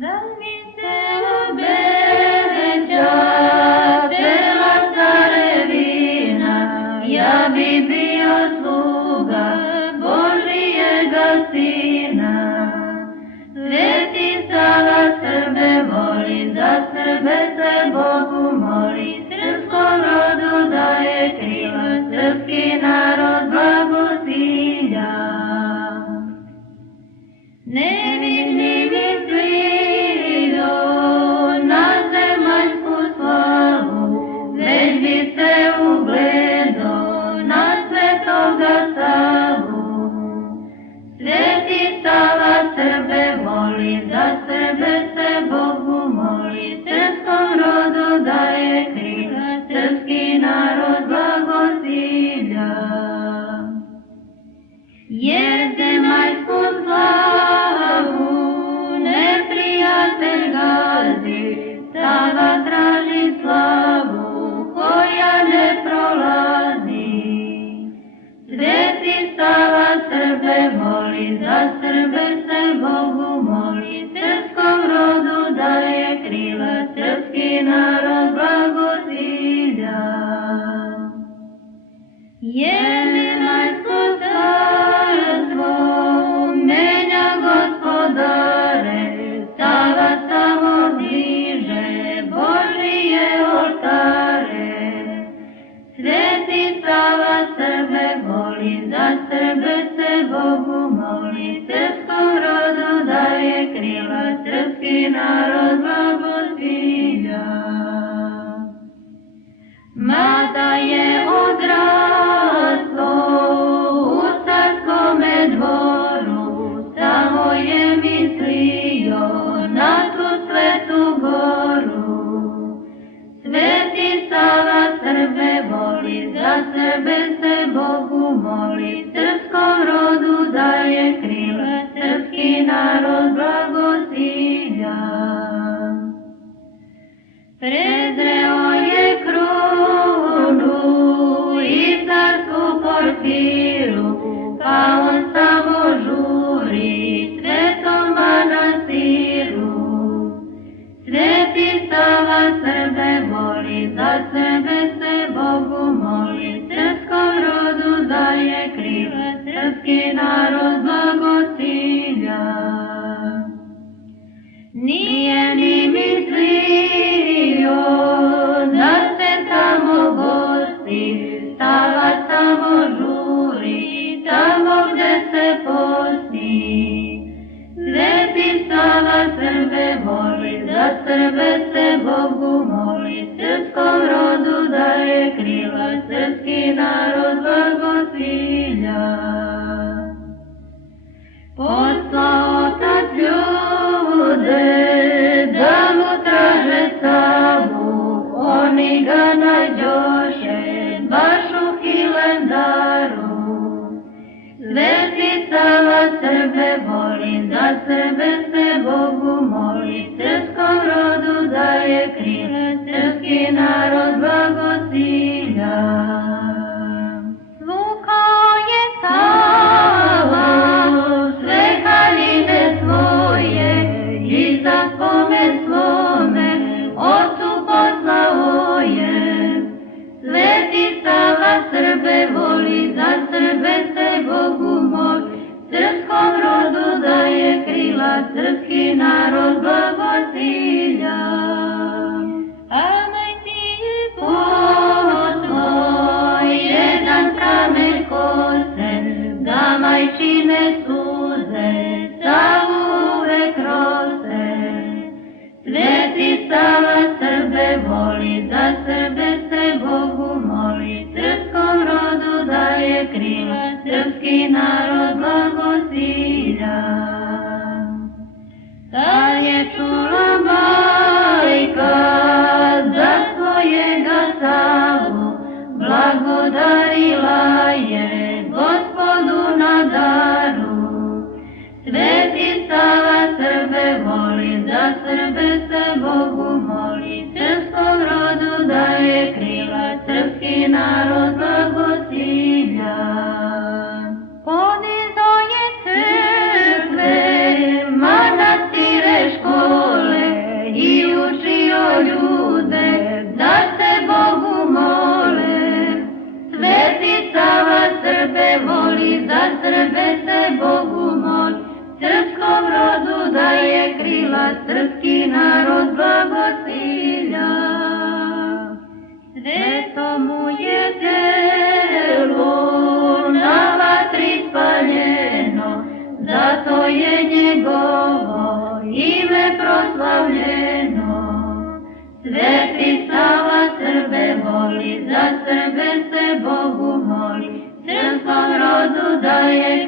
Da mi se obeća cela carevina, ja bi bio sluga Božijega Sina. Sveti Sava Srbe voli, za Srbe se Bogu moli, srpskom rodu daje krila, srpski narod blagosilja. Nevidljivi slido na zemaljsku slavu, već bi se ugledo na Svetoga Savu. Sveti Sava Srbe voli, za Srbe se Bogu moli, srpskom rodu daje krila, srpski narod blagosilja. Jer zemaljsku slavu neprijatelj gazi, Sava traži slavu koja ne prolazi. Sveti Sava Srbe voli, za Srbe se Bogu moli, srpskom rodu daje krila, srpski narod blagosilja. Jer zemaljsko carstvo menja gospodare, Sava samo diže Božije oltare. Sveti Sava Srbe voli, za Srbe se Bogu moli, srpskom rodu daje krila, srpski narod blagosilja. Mada je odraslo u carskome dvoru, samo je mislio na tu svetu goru. Sveti Sava Srbe voli, za Srbe se Bogu moli, srpskom rodu daje krila, srpski narod blagosilja. Prezreo je krunu i carsku porfiru, pa on samo žuri svetom manastiru. Sveti Sava Srbe voli, za Srbe se Bogu moli, srpskom rodu daje krila, srpski narod blagosilja. Nije ni mislio da se tamo gosti, Sava samo žuri tamo gde se posti. Sveti Sava Srbe voli, za Srbe se Bogu moli, srpskom rodu daje krila, srpski narod blagosilja. Poslao Otac ljude da mu traže Savu, oni ga nađoše baš u Hilandaru. Sveti Sava Srbe voli, za Srbe se Bogu moli, srpskom rodu daje krila, srpski narod blagosilja. Svukao je Sava sve haljine svoje i za pomen svome ocu poslao je. Sveti Sava Srbe voli, za Srbe se Bogu moli, srpskom rodu daje krila, srpski narod blagosilja. A majci je poslao jedan pramen kose, da majčine suze Savu uvek rose. Sveti Sava Srbe voli, za Srbe se Bogu moli, srpskom rodu daje krila, srpski narod blagosilja. Tad je čula majka za svojega Savu, blagodarila je Gospodu na daru. Sveti Sava Srbe voli, za Srbe se Bogu moli, srpskom rodu daje krila, srpski narod blagosilja. Podizao je crkve, manastire, škole, daje krila, srpski narod blagosilja. Svetomu je telo na vatri spaljeno, zato je njegovo ime proslavljeno. Sveti Sava Srbe voli, za Srbe se Bogu moli, srpskom rodu daje